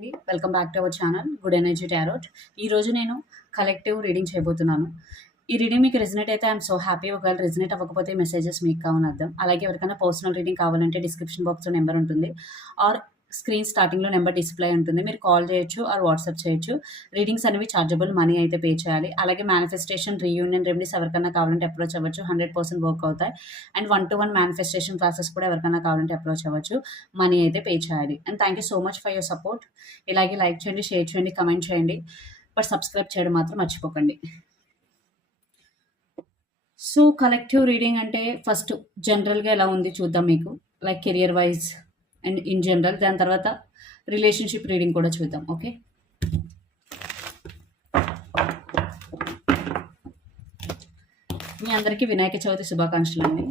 Welcome back to our channel good energy tarot ఈ రోజు నేను కలెక్టివ్ రీడింగ్ చేయబోతున్నాను. ఈ రీడింగ్ మీకు రెజినేట్ అయితే ఐఎమ్ సో హ్యాపీ ఒకవేళ రెజినేట్ అవ్వకపోతే మెసేజెస్ మీకు కావని అర్థం. అలాగే ఎవరికైనా పర్సనల్ రీడింగ్ కావాలంటే డిస్క్రిప్షన్ బాక్స్లో నెంబర్ ఉంటుంది. ఆర్ స్క్రీన్ స్టార్టింగ్లో నెంబర్ డిస్ప్లే ఉంటుంది. మీరు కాల్ చేయొచ్చు ఆర్ వాట్సాప్ చేయొచ్చు. రీడింగ్స్ అనేవి చార్జబుల్ మనీ అయితే పే చేయాలి. అలాగే మేనిఫెస్టేషన్ రీయూనియన్ రెమెడీస్ ఎవరికైనా కావాలంటే అప్రోచ్ అవ్వచ్చు. హండ్రెడ్ పర్సెంట్ వర్క్ అవుతాయి. And one to one manifestation classes కూడా ఎవరికైనా కావాలంటే అప్రోచ్ అవ్వచ్చు. మనీ అయితే పే చేయాలి. And thank you so much for your support ఇలాగే లైక్ చేయండి షేర్ చేయండి కమెంట్ చేయండి. బట్ సబ్స్క్రైబ్ చేయడం మాత్రం మర్చిపోకండి. సో కలెక్టివ్ రీడింగ్ అంటే ఫస్ట్ జనరల్గా ఎలా ఉంది చూద్దాం మీకు. Like career wise and in general దాని తర్వాత రిలేషన్షిప్ రీడింగ్ కూడా చూద్దాం ఓకే? మీ అందరికీ వినాయక చవితి శుభాకాంక్షలు అండి.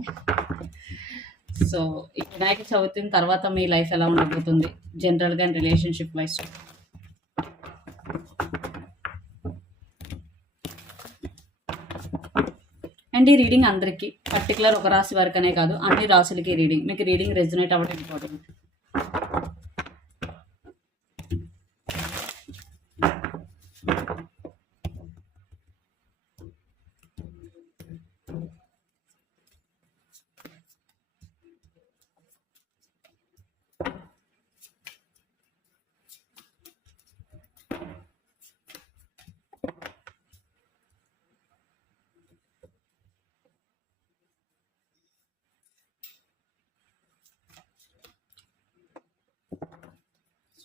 సో ఈ వినాయక చవితి తర్వాత మీ లైఫ్ ఎలా ఉండబోతుంది? జనరల్గా అండ్ రిలేషన్షిప్ వైస్ అండ్ ఈ రీడింగ్ అందరికీ పర్టికులర్ ఒక రాశి వరకనే కాదు అన్ని రాశులకి రీడింగ్. మీకు రీడింగ్ రెజనేట్ అవ్వడం important. Thank you.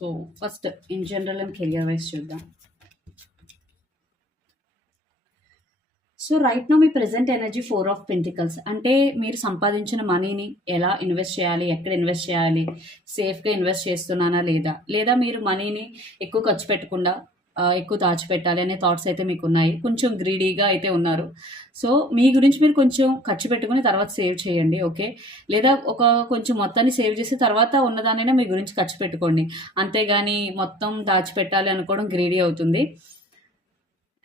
So first in general and career wise చూద్దాం. So right now me present energy four of pentacles. అంటే మీరు సంపాదించిన మనీని ఎలా ఇన్వెస్ట్ చేయాలి ఎక్కడ ఇన్వెస్ట్ చేయాలి సేఫ్గా ఇన్వెస్ట్ చేస్తున్నానా లేదా? లేదా మీరు మనీని ఎక్కువ ఖర్చు పెట్టకుండా ఎక్కువ దాచిపెట్టాలి అనే థాట్స్ అయితే మీకు ఉన్నాయి కొంచెం గ్రీడీగా అయితే ఉన్నారు. సో మీ గురించి మీరు కొంచెం ఖర్చు పెట్టుకుని తర్వాత సేవ్ చేయండి ఓకే? లేదా ఒక కొంచెం మొత్తాన్ని సేవ్ చేసి తర్వాత ఉన్నదానైనా మీ గురించి ఖర్చు పెట్టుకోండి. అంతేగాని మొత్తం దాచిపెట్టాలి అనుకోవడం గ్రీడీ అవుతుంది.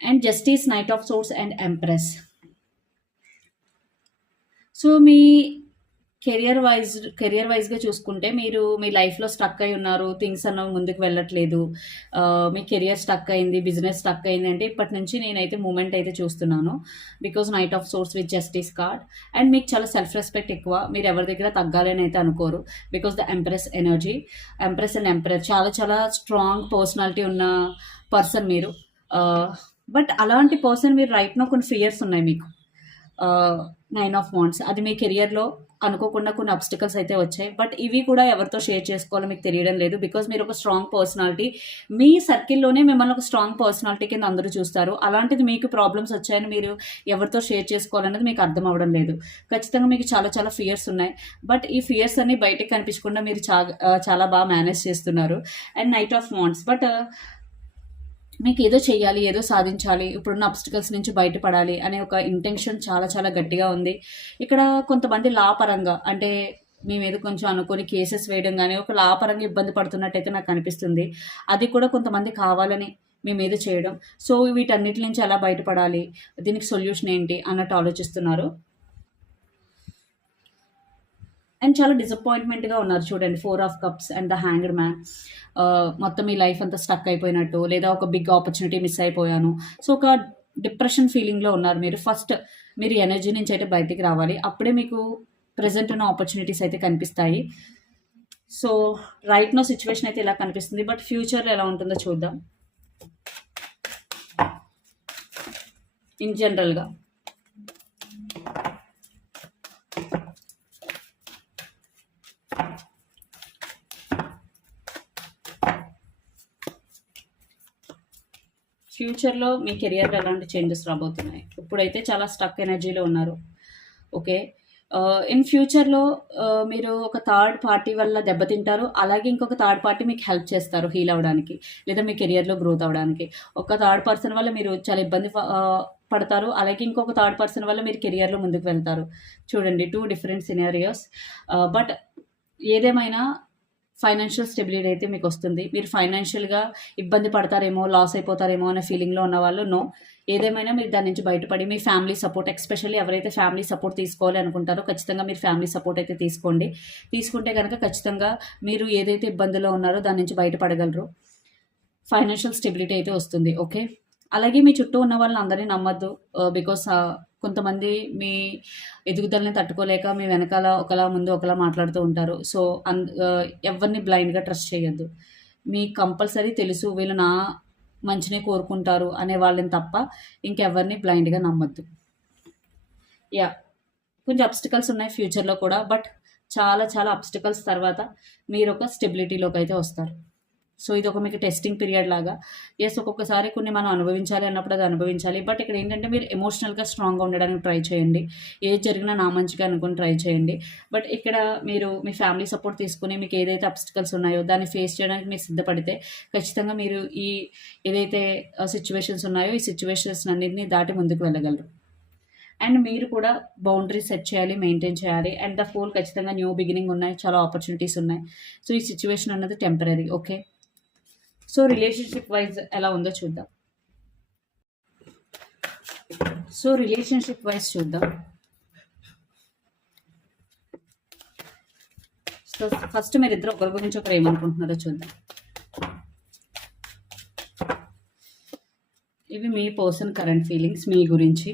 And justice knight of swords and empress so me career wise career వైజ్గా చూసుకుంటే మీరు మీ లైఫ్లో స్టక్ అయి ఉన్నారు థింగ్స్ అన్న ముందుకు వెళ్ళట్లేదు మీ కెరియర్ స్టక్ అయింది బిజినెస్ స్టక్ అయింది అంటే ఇప్పటి నుంచి నేనైతే మూమెంట్ అయితే చూస్తున్నాను. Because knight of swords with justice card and మీకు చాలా సెల్ఫ్ రెస్పెక్ట్ ఎక్కువ. మీరు ఎవరి దగ్గర తగ్గాలని అయితే అనుకోరు. Because the empress energy empress and empress చాలా చాలా స్ట్రాంగ్ పర్సనాలిటీ ఉన్న పర్సన్ మీరు. బట్ అలాంటి పర్సన్ మీరు రైట్నో కొన్ని ఫియర్స్ ఉన్నాయి మీకు. నైన్ ఆఫ్ వాంట్స్ అది మీ కెరియర్లో అనుకోకుండా కొన్ని అబ్స్టికల్స్ అయితే వచ్చాయి. బట్ ఇవి కూడా ఎవరితో షేర్ చేసుకోవాలో మీకు తెలియడం లేదు. బికాజ్ మీరు ఒక స్ట్రాంగ్ పర్సనాలిటీ మీ సర్కిల్లోనే మిమ్మల్ని ఒక స్ట్రాంగ్ పర్సనాలిటీ కింద అందరూ చూస్తారు. అలాంటిది మీకు ప్రాబ్లమ్స్ వచ్చాయని మీరు ఎవరితో షేర్ చేసుకోవాలనేది మీకు అర్థం అవ్వడం లేదు. ఖచ్చితంగా మీకు చాలా చాలా ఫియర్స్ ఉన్నాయి. బట్ ఈ ఫియర్స్ అన్ని బయటకు కనిపించకుండా మీరు చాలా బాగా మేనేజ్ చేస్తున్నారు. And knight of wands but మీకు ఏదో చేయాలి ఏదో సాధించాలి ఇప్పుడున్న అబ్స్టికల్స్ నుంచి బయటపడాలి అనే ఒక ఇంటెన్షన్ చాలా చాలా గట్టిగా ఉంది. ఇక్కడ కొంతమంది లా పరంగా అంటే మేము ఏదో కొంచెం అనుకొని కేసెస్ వేయడం కానీ ఒక లా పరంగా ఇబ్బంది పడుతున్నట్టయితే నాకు అనిపిస్తుంది. అది కూడా కొంతమంది కావాలని మేము ఏదో చేయడం. సో వీటన్నిటి నుంచి ఎలా బయటపడాలి దీనికి సొల్యూషన్ ఏంటి అన్నట్టు ఆలోచిస్తున్నారు. అండ్ చాలా డిసప్పాయింట్మెంట్గా ఉన్నారు చూడండి four of cups and the hanged man మొత్తం ఈ లైఫ్ అంతా స్టక్ అయిపోయినట్టు లేదా ఒక బిగ్ ఆపర్చునిటీ మిస్ అయిపోయాను. సో ఒక డిప్రెషన్ ఫీలింగ్లో ఉన్నారు మీరు. ఫస్ట్ మీరు ఎనర్జీ నుంచి అయితే బయటికి రావాలి. అప్పుడే మీకు ప్రజెంట్ ఉన్న ఆపర్చునిటీస్ అయితే కనిపిస్తాయి. సో రైట్ నో సిచ్యువేషన్ అయితే ఇలా కనిపిస్తుంది. బట్ ఫ్యూచర్లో ఎలా ఉంటుందో చూద్దాం. ఇన్ జనరల్గా ఫ్యూచర్లో మీ కెరియర్లో ఎలాంటి చేంజెస్ రాబోతున్నాయి? ఇప్పుడైతే చాలా స్టక్ ఎనర్జీలో ఉన్నారు. ఓకే ఇన్ ఫ్యూచర్లో మీరు ఒక థర్డ్ పార్టీ వల్ల దెబ్బతింటారు. అలాగే ఇంకొక థర్డ్ పార్టీ మీకు హెల్ప్ చేస్తారు హీల్ అవ్వడానికి లేదా మీ కెరియర్లో గ్రోత్ అవ్వడానికి ఒక థర్డ్ పర్సన్ వల్ల మీరు చాలా ఇబ్బంది ప- uh, పడతారు. అలాగే ఇంకొక థర్డ్ పర్సన్ వల్ల మీరు కెరియర్లో ముందుకు వెళ్తారు. చూడండి టూ డిఫరెంట్ సినారియోస్ బట్ ఏదేమైనా ఫైనాన్షియల్ స్టెబిలిటీ అయితే మీకు వస్తుంది. మీరు ఫైనాన్షియల్గా ఇబ్బంది పడతారేమో లాస్ అయిపోతారేమో అనే ఫీలింగ్లో ఉన్న వాళ్ళు నో. ఏదేమైనా మీరు దాని నుంచి బయటపడి మీ ఫ్యామిలీ సపోర్ట్ ఎస్పెషల్లీ ఎవరైతే ఫ్యామిలీ సపోర్ట్ తీసుకోవాలి అనుకుంటారో ఖచ్చితంగా మీరు ఫ్యామిలీ సపోర్ట్ అయితే తీసుకోండి. తీసుకుంటే కనుక ఖచ్చితంగా మీరు ఏదైతే ఇబ్బందిలో ఉన్నారో దాని నుంచి బయటపడగలరు. ఫైనాన్షియల్ స్టెబిలిటీ అయితే వస్తుంది. ఓకే? అలాగే మీ చుట్టూ ఉన్న వాళ్ళని అందరినీ నమ్మద్దు uh, బికాస్ కొంతమంది మీ ఎదుగుదలని తట్టుకోలేక మీ వెనకాల ఒకలా ముందు ఒకలా మాట్లాడుతూ ఉంటారు. సో అన్ ఎవరిని బ్లైండ్గా ట్రస్ట్ చేయొద్దు. మీ కంపల్సరీ తెలుసు వీళ్ళు నా మంచినే కోరుకుంటారు అనే వాళ్ళని తప్ప ఇంకెవరిని బ్లైండ్గా నమ్మద్దు. యా కొంచెం అబ్స్టికల్స్ ఉన్నాయి ఫ్యూచర్లో కూడా బట్ చాలా చాలా అబ్స్టికల్స్ తర్వాత మీరు ఒక స్టెబిలిటీలోకి అయితే వస్తారు. సో ఇది ఒక మీకు టెస్టింగ్ పీరియడ్ లాగా. ఎస్ ఒక్కొక్కసారి కొన్ని మనం అనుభవించాలి అన్నప్పుడు అది అనుభవించాలి. బట్ ఇక్కడ ఏంటంటే మీరు ఎమోషనల్గా స్ట్రాంగ్గా ఉండడానికి ట్రై చేయండి. ఏది జరిగినా నా మంచిగా అనుకుని ట్రై చేయండి. బట్ ఇక్కడ మీరు మీ ఫ్యామిలీ సపోర్ట్ తీసుకుని మీకు ఏదైతే అబ్స్టికల్స్ ఉన్నాయో దాన్ని ఫేస్ చేయడానికి మీరు సిద్ధపడితే ఖచ్చితంగా మీరు ఈ ఏదైతే సిచ్యువేషన్స్ ఉన్నాయో ఈ సిచ్యువేషన్స్ అన్నింటినీ దాటి ముందుకు వెళ్ళగలరు. అండ్ మీరు కూడా బౌండరీ సెట్ చేయాలి మెయింటైన్ చేయాలి. అండ్ ద ఫోల్ ఖచ్చితంగా న్యూ బిగినింగ్ ఉన్నాయి. చాలా ఆపర్చునిటీస్ ఉన్నాయి. సో ఈ సిచ్యువేషన్ అన్నది temporary okay so relationship wise ఎలా ఉందో చూద్దాం. సో రిలేషన్షిప్ వైజ్ చూద్దాం. సో ఫస్ట్ మీరు ఇద్దరు ఒకరి గురించి ఒకరు ఏమనుకుంటున్నారో చూద్దాం. ఇవి మీ పర్సన్ కరెంట్ ఫీలింగ్స్ మీ గురించి.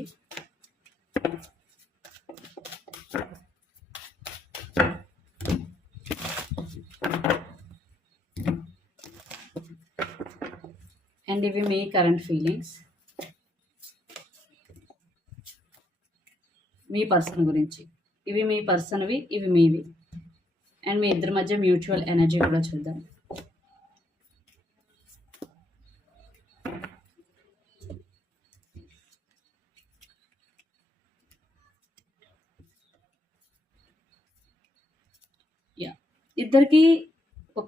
అండ్ ఇవి మీ కరెంట్ ఫీలింగ్స్ మీ పర్సన్ గురించి. ఇవి మీ పర్సన్వి ఇవి మీవి. అండ్ మీ ఇద్దరి మధ్య మ్యూచువల్ ఎనర్జీ కూడా చూద్దాం. యా ఇద్దరికి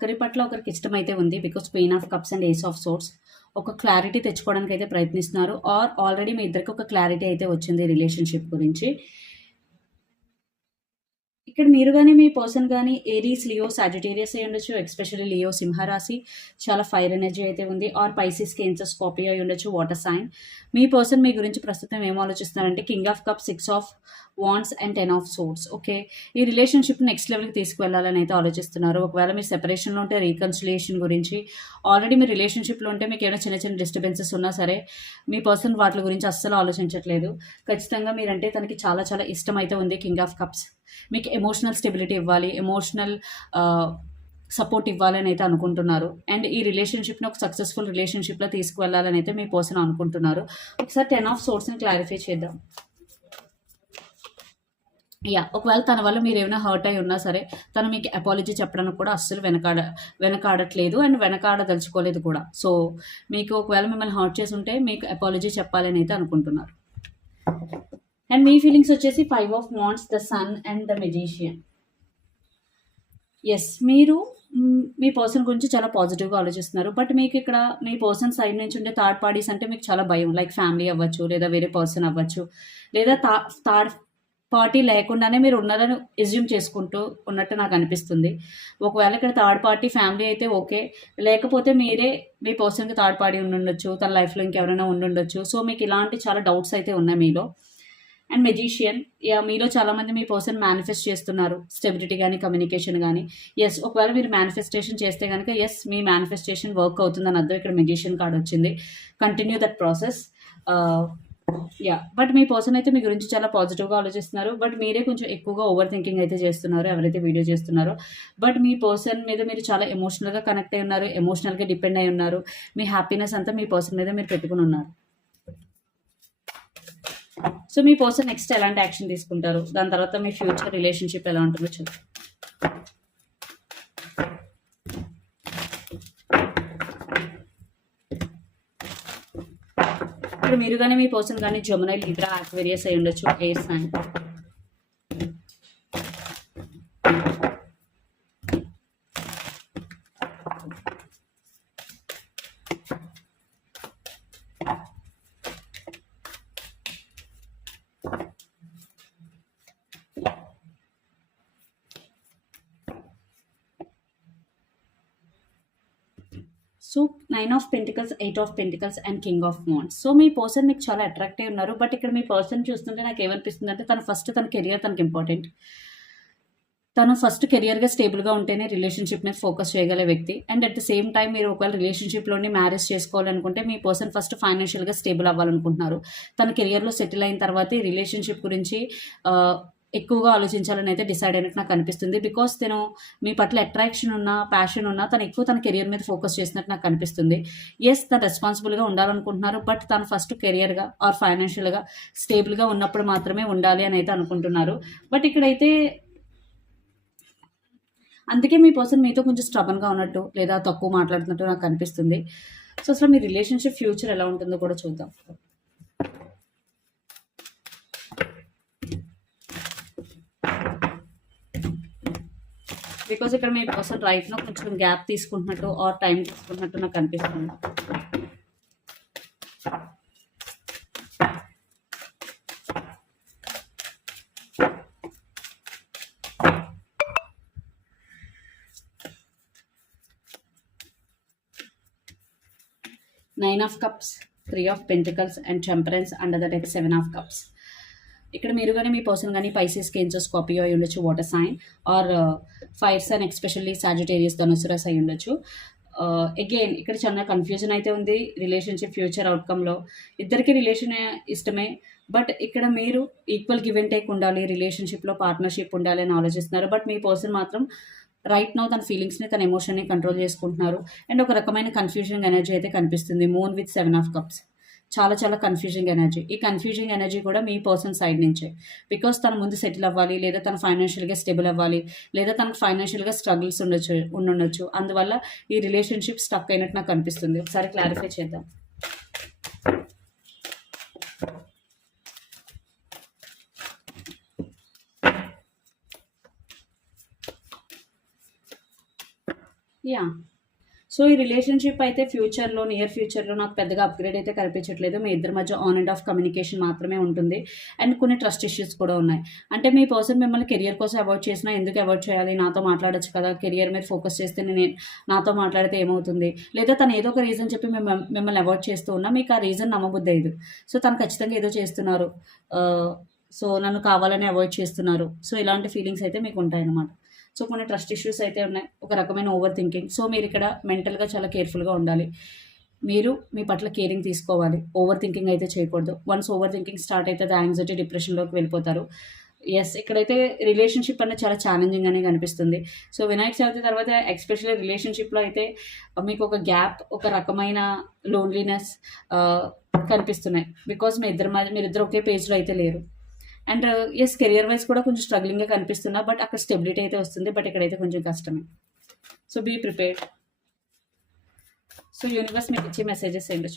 ఒకరి పట్ల ఒకరికి ఇష్టమైతే ఉంది because queen of cups and ace of swords ఒక క్లారిటీ తెచ్చుకోవడానికి అయితే ప్రయత్నిస్తున్నారు. ఆర్ ఆల్రెడీ మీ ఇద్దరికి ఒక క్లారిటీ అయితే వచ్చింది రిలేషన్షిప్ గురించి. ఇక్కడ మీరు కానీ మీ పర్సన్ కానీ ఏరీస్ లియో సాజిటేరియస్ అయి ఉండొచ్చు ఎక్స్పెషల్లీ లియో సింహరాశి చాలా ఫైర్ ఎనర్జీ అయితే ఉంది. ఆర్ పైసిస్ కేన్సర్ స్కాపీ అయి ఉండొచ్చు వాటర్ సైన్ మీ పర్సన్ మీ గురించి ప్రస్తుతం ఏం ఆలోచిస్తున్నారంటే king of cup six of wands and ten of swords okay ఈ రిలేషన్షిప్ నెక్స్ట్ లెవెల్కి తీసుకువెళ్ళాలని అయితే ఆలోచిస్తున్నారు. ఒకవేళ మీరు సెపరేషన్లో ఉంటే రీకన్సిలేషన్ గురించి ఆల్రెడీ మీ రిలేషన్షిప్లో ఉంటే మీకు ఏమైనా చిన్న చిన్న డిస్టర్బెన్సెస్ ఉన్నా సరే మీ పర్సన్ వాటి గురించి అస్సలు ఆలోచించట్లేదు. ఖచ్చితంగా మీరంటే తనకి చాలా చాలా ఇష్టం అయితే ఉంది కింగ్ ఆఫ్ కప్స్ మీకు ఎమోషనల్ స్టెబిలిటీ ఇవ్వాలి ఎమోషనల్ సపోర్ట్ ఇవ్వాలని అయితే అనుకుంటున్నారు. అండ్ ఈ రిలేషన్షిప్ని ఒక సక్సెస్ఫుల్ రిలేషన్షిప్లో తీసుకువెళ్ళాలని అయితే మీ పర్సన్ అనుకుంటున్నారు. ఒకసారి టెన్ ఆఫ్ సోర్స్ని క్లారిఫై చేద్దాం. యా ఒకవేళ తన వల్ల మీరు ఏమైనా హర్ట్ అయి ఉన్నా సరే తను మీకు అపాలజీ చెప్పడానికి కూడా అస్సలు వెనకాడ వెనకాడట్లేదు అండ్ వెనకాడదలుచుకోలేదు కూడా. సో మీకు ఒకవేళ మిమ్మల్ని హర్ట్ చేసి ఉంటే మీకు అపాలజీ చెప్పాలని అయితే అనుకుంటున్నారు. అండ్ మీ ఫీలింగ్స్ వచ్చేసి five of wands the sun and the magician yes మీరు మీ పర్సన్ గురించి చాలా పాజిటివ్గా ఆలోచిస్తున్నారు. బట్ మీకు ఇక్కడ మీ పర్సన్ సైడ్ నుంచి ఉండే థర్డ్ పార్టీస్ అంటే మీకు చాలా భయం. లైక్ ఫ్యామిలీ అవ్వచ్చు లేదా వేరే పర్సన్ అవ్వచ్చు లేదా థర్డ్ పార్టీ లేకుండానే మీరు ఉన్నారని ఎజ్యూమ్ చేసుకుంటూ ఉన్నట్టు నాకు అనిపిస్తుంది. ఒకవేళ ఇక్కడ థర్డ్ పార్టీ ఫ్యామిలీ అయితే ఓకే లేకపోతే మీరే మీ పర్సన్కి థర్డ్ పార్టీ ఉండుండొచ్చు తన లైఫ్లో ఇంకెవరైనా ఉండుండొచ్చు. సో మీకు ఇలాంటి చాలా డౌట్స్ అయితే ఉన్నాయి మీలో. అండ్ మెజీషియన్ యా మీలో చాలామంది మీ పర్సన్ మేనిఫెస్ట్ చేస్తున్నారు. స్టెబిలిటీ కానీ కమ్యూనికేషన్ కానీ ఎస్ ఒకవేళ మీరు మేనిఫెస్టేషన్ చేస్తే కనుక ఎస్ మీ మేనిఫెస్టేషన్ వర్క్ అవుతుందని అర్థం. ఇక్కడ మెజీషియన్ కార్డ్ వచ్చింది. Continue that process yeah but me person అయితే మీ గురించి చాలా పాజిటివ్గా ఆలోచిస్తున్నారు. బట్ మీరే కొంచెం ఎక్కువగా ఓవర్ థింకింగ్ అయితే చేస్తున్నారు ఎవరైతే వీడియో చేస్తున్నారో. బట్ మీ పర్సన్ మీద మీరు చాలా ఎమోషనల్గా కనెక్ట్ అయి ఉన్నారు ఎమోషనల్గా డిపెండ్ అయి ఉన్నారు. మీ హ్యాపీనెస్ అంతా మీ పర్సన్ మీద మీరు పెట్టుకుని ఉన్నారు. సో మీ పర్సన్ నెక్స్ట్ ఎలాంటి యాక్షన్ తీసుకుంటారు? దాని తర్వాత మీ ఫ్యూచర్ రిలేషన్షిప్ ఎలా ఉంటుందో చూద్దాం ఇప్పుడు మీరు కానీ మీ పర్సన్ కానీ జమునై లిబ్రా ఆక్వేరియస్ అయి ఉండొచ్చు ఏ sign so nine of pentacles eight of pentacles and king of wands so me person మీకు చాలా అట్రాక్టివ్ ఉన్నారు బట్ ఇక్కడ మీ పర్సన్ చూస్తుంటే నాకు ఏమనిపిస్తుంది అంటే తను ఫస్ట్ తన కెరియర్ తనకి ఇంపార్టెంట్ తను ఫస్ట్ కెరియర్‌గా స్టేబుల్‌గా ఉంటేనే రిలేషన్‌షిప్ మీద ఫోకస్ చేయగల వ్యక్తి. And at the same time మీరు ఒకవేళ రిలేషన్‌షిప్‌లోని మ్యారేజ్ చేసుకోవాలనుకుంటే మీ పర్సన్ ఫస్ట్ ఫైనాన్షియల్‌గా స్టేబుల్ అవ్వాలనుకుంటున్నారు. తన కెరియర్‌లో సెటిల్ అయిన తర్వాత రిలేషన్‌షిప్ గురించి ఎక్కువగా ఆలోచించాలని అయితే డిసైడ్ అయినట్టు నాకు అనిపిస్తుంది. బికాస్ తను మీ పట్ల అట్రాక్షన్ ఉన్నా, ప్యాషన్ ఉన్నా తను ఎక్కువ తన కెరియర్ మీద ఫోకస్ చేసినట్టు నాకు అనిపిస్తుంది. ఎస్ తను రెస్పాన్సిబుల్‌గా ఉండాలనుకుంటున్నారు. బట్ తను ఫస్ట్ కెరియర్‌గా ఆర్ ఫైనాన్షియల్‌గా స్టేబుల్‌గా ఉన్నప్పుడు మాత్రమే ఉండాలి అని అయితే అనుకుంటున్నారు. బట్ ఇక్కడైతే అందుకే మీ పర్సన్ మీతో కొంచెం స్ట్రబన్గా ఉన్నట్టు లేదా తక్కువ మాట్లాడుతున్నట్టు నాకు అనిపిస్తుంది. సో, అసలు మీ రిలేషన్‌షిప్ ఫ్యూచర్ ఎలా ఉంటుందో కూడా చూద్దాం. బికాజ్ ఇక్కడ మీ పర్సన్ రైట్‌నో కొంచెం గ్యాప్ తీసుకుంటున్నట్టు ఆర్ టైం తీసుకుంటున్నట్టు నాకు అనిపిస్తుంది. Nine of cups, three of pentacles and temperance under the deck seven of cups. ఇక్కడ మీరు కానీ మీ పర్సన్ కానీ పైసెస్, కేన్సర్, స్కార్పియో అయి ఉండొచ్చు. Water sign or fire sign especially Sagittarius, ధనుస్సు రాశి అయి ఉండొచ్చు. అగైన్ ఇక్కడ చాలా కన్‌ఫ్యూజన్ అయితే ఉంది. రిలేషన్‌షిప్ ఫ్యూచర్ అవుట్కంలో ఇద్దరికి రిలేషన్ ఇష్టమే. బట్ ఇక్కడ మీరు ఈక్వల్ గివ్ అండ్ టేక్ ఉండాలి. రిలేషన్‌షిప్‌లో పార్ట్నర్‌షిప్ ఉండాలి అని ఆలోచిస్తున్నారు. బట్ మీ పర్సన్ మాత్రం రైట్ నౌ తన ఫీలింగ్స్‌ని, తన ఎమోషన్‌ని కంట్రోల్ చేసుకుంటున్నారు. అండ్ ఒక రకమైన కన్ఫ్యూజన్ ఎనర్జీ అయితే కనిపిస్తుంది. Moon with seven of cups. చాలా చాలా కన్‌ఫ్యూజింగ్ ఎనర్జీ. ఈ కన్‌ఫ్యూజింగ్ ఎనర్జీ కూడా మీ పర్సన్ సైడ్ నుంచే. బికాజ్ తను ముందు సెటిల్ అవ్వాలి. లేదా తను ఫైనాన్షియల్‌గా స్టేబుల్ అవ్వాలి. లేదా తనకు ఫైనాన్షియల్‌గా స్ట్రగుల్స్ ఉండొచ్చు ఉండుండొచ్చు. అందువల్ల ఈ రిలేషన్‌షిప్ స్టక్ అయినట్టు నాకు అనిపిస్తుంది. ఒకసారి క్లారిఫై చేద్దాం. యాహ్! సో, ఈ రిలేషన్‌షిప్ అయితే ఫ్యూచర్‌లో నియర్ ఫ్యూచర్‌లో నాకు పెద్దగా అప్‌గ్రేడ్ అయితే కనిపించట్లేదు. మీ ఇద్దరి మధ్య ఆన్ అండ్ ఆఫ్ కమ్యూనికేషన్ మాత్రమే ఉంటుంది. అండ్ కొన్ని ట్రస్ట్ ఇష్యూస్ కూడా ఉన్నాయి. అంటే మీ పర్సన్ మిమ్మల్ని కెరియర్ కోసం అవాయిడ్ చేసినా ఎందుకు అవాయిడ్ చేయాలి? నాతో మాట్లాడొచ్చు కదా! కెరియర్ మీద ఫోకస్ చేస్తే నేను నాతో మాట్లాడితే ఏమవుతుంది? లేదా తను ఏదో ఒక రీజన్ చెప్పి మిమ్మల్ని అవాయిడ్ చేస్తూ ఉన్నా మీకు ఆ రీజన్ నమ్మబుద్ధి అయ్యదు సో, తను ఖచ్చితంగా ఏదో చేస్తున్నారు. సో, నన్ను కావాలని అవాయిడ్ చేస్తున్నారు. సో, ఇలాంటి ఫీలింగ్స్ అయితే మీకు ఉంటాయన్నమాట. సో, కొన్ని ట్రస్ట్ ఇష్యూస్ అయితే ఉన్నాయి. ఒక రకమైన ఓవర్ థింకింగ్. సో, మీరు ఇక్కడ మెంటల్‌గా చాలా కేర్‌ఫుల్‌గా ఉండాలి. మీరు మీ పట్ల కేరింగ్ తీసుకోవాలి. ఓవర్ థింకింగ్ అయితే చేయకూడదు. వన్స్ ఓవర్ థింకింగ్ స్టార్ట్ అయితే అది యాంగ్జైటీ, డిప్రెషన్‌లోకి వెళ్ళిపోతారు. ఎస్ ఇక్కడైతే రిలేషన్‌షిప్ అనేది చాలా ఛాలెంజింగ్ అనేది కనిపిస్తుంది. సో, వినాయక చవితి తర్వాత ఎక్స్పెషల్లీ రిలేషన్‌షిప్‌లో అయితే మీకు ఒక గ్యాప్, ఒక రకమైన లోన్లీనెస్ uh, కనిపిస్తున్నాయి. బికాజ్ మీ ఇద్దరు మీరు మీరిద్దరు ఒకే పేజ్‌లో అయితే లేరు. అండ్ యెస్ కెరియర్ వైస్ కూడా కొంచెం స్ట్రగ్లింగ్‌గా కనిపిస్తున్నా. బట్ అక్కడ స్టెబిలిటీ అయితే వస్తుంది. బట్ ఇక్కడైతే కొంచెం కష్టమే. So, be prepared. So, universe మీకు ఇచ్చే మెసేజెస్ ఏంటో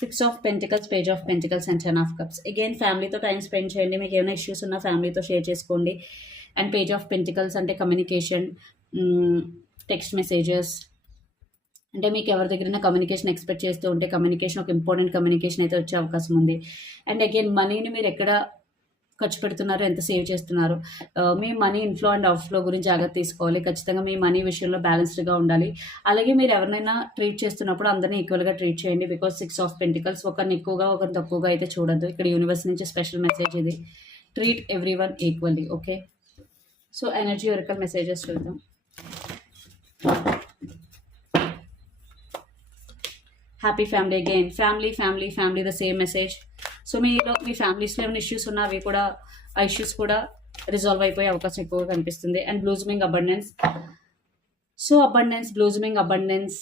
six of pentacles, page of pentacles and ten of cups. Again ఫ్యామిలీతో టైమ్ స్పెండ్ చేయండి. మీకు ఏమైనా ఇష్యూస్ ఉన్నా ఫ్యామిలీతో షేర్ చేసుకోండి. అండ్ పేజ్ ఆఫ్ పెంటికల్స్ అంటే కమ్యూనికేషన్, టెక్స్ట్ మెసేజెస్ అంటే మీకు ఎవరి దగ్గరైనా కమ్యూనికేషన్ ఎక్స్‌పెక్ట్ చేస్తూ ఉంటే కమ్యూనికేషన్ ఒక ఇంపార్టెంట్ కమ్యూనికేషన్ అయితే వచ్చే అవకాశం ఉంది. అండ్ అగైన్ మనీని మీరు ఎక్కడ ఖర్చు పెడుతున్నారు? ఎంత సేవ్ చేస్తున్నారు? మీ మనీ ఇన్‌ఫ్లో అండ్ అవుట్‌ఫ్లో గురించి జాగ్రత్త తీసుకోవాలి. ఖచ్చితంగా మీ మనీ విషయంలో బ్యాలెన్స్డ్‌గా ఉండాలి. అలాగే మీరు ఎవరినైనా ట్రీట్ చేస్తున్నప్పుడు అందరినీ ఈక్వల్‌గా ట్రీట్ చేయండి. బికాజ్ సిక్స్ ఆఫ్ పెంటికల్స్ ఒకరిని ఎక్కువగా, ఒకరిని తక్కువగా అయితే చూడద్దు ఇక్కడ యూనివర్స్ నుంచి స్పెషల్ మెసేజ్ ఇది. Treat everyone equally. Okay. So, energy oracle messages చూద్దాం. Happy family again. Family, family, family the same message. So, మీలో మీ ఫ్యామిలీస్‌లో ఏమైనా ఇష్యూస్ ఉన్నా అవి కూడా ఆ ఇష్యూస్ కూడా రిజాల్వ్ అయిపోయే అవకాశం ఎక్కువగా కనిపిస్తుంది. And blossoming abundance. So, abundance, blossoming abundance.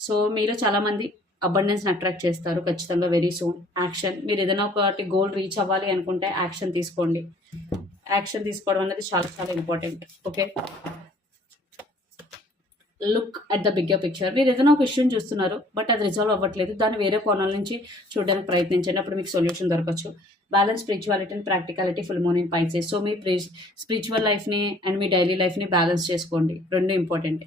So, మీలో చాలామంది అబండెన్స్‌ని అట్రాక్ట్ చేస్తారు ఖచ్చితంగా వెరీ సూన్. యాక్షన్ మీరు ఏదైనా ఒకటి గోల్ రీచ్ అవ్వాలి అనుకుంటే యాక్షన్ తీసుకోండి. యాక్షన్ తీసుకోవడం అనేది చాలా చాలా important. Okay. Look at the bigger picture. మీరు ఏదైనా ఒక ఇష్యూని చూస్తున్నారు. బట్ అది రిజాల్వ్ అవ్వట్లేదు. దాన్ని వేరే కోణాల నుంచి చూడడానికి ప్రయత్నించండి. అప్పుడు మీకు solution దొరకచ్చు. Balance spirituality and practicality full moon in Pisces. So, me spiritual లైఫ్‌ని అండ్ మీ డైలీ లైఫ్‌ని బ్యాలెన్స్ చేసుకోండి. రెండు important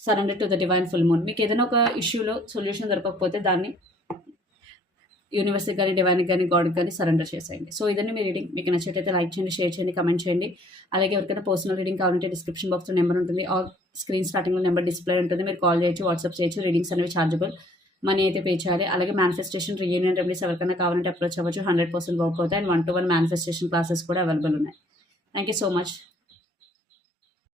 surrender to the divine full moon. మీకు ఏదైనా ఒక ఇష్యూలో సొల్యూషన్ దొరకకపోతే దాన్ని యూనివర్స్‌కి కానీ డివైన్‌కి కానీ గాడ్‌కి కానీ సరెండర్ చేసేయండి. సో, ఇదండి మీ రీడింగ్. మీకు నచ్చేటైతే లైక్ చేయండి, షేర్ చేయండి, కమెంట్ చేయండి. అలాగే ఎవరికైనా పర్సనల్ రీడింగ్ కావాలంటే డిస్క్రిప్షన్ బాక్స్‌లో నెంబర్ ఉంటుంది. ఆర్ స్క్రీన్ స్టార్టింగ్‌లో నెంబర్ డిస్‌ప్లే ఉంటుంది. మీరు కాల్ చేయొచ్చు, వాట్సాప్ చేయొచ్చు. రీడింగ్స్ అనేవి ఛార్జబుల్ మనీ అయితే పే చేయాలి. అలాగే మేనిఫెస్టేషన్ రీయూనియన్ రెమెడీస్ ఎవరికైనా కావాలంటే అప్రోచ్ అవ్వచ్చు. హండ్రెడ్ పర్సెంట్ వర్క్ అవుతాయి. And one to one manifestation classes కూడా అవైలబుల్ ఉన్నాయి. Thank you so much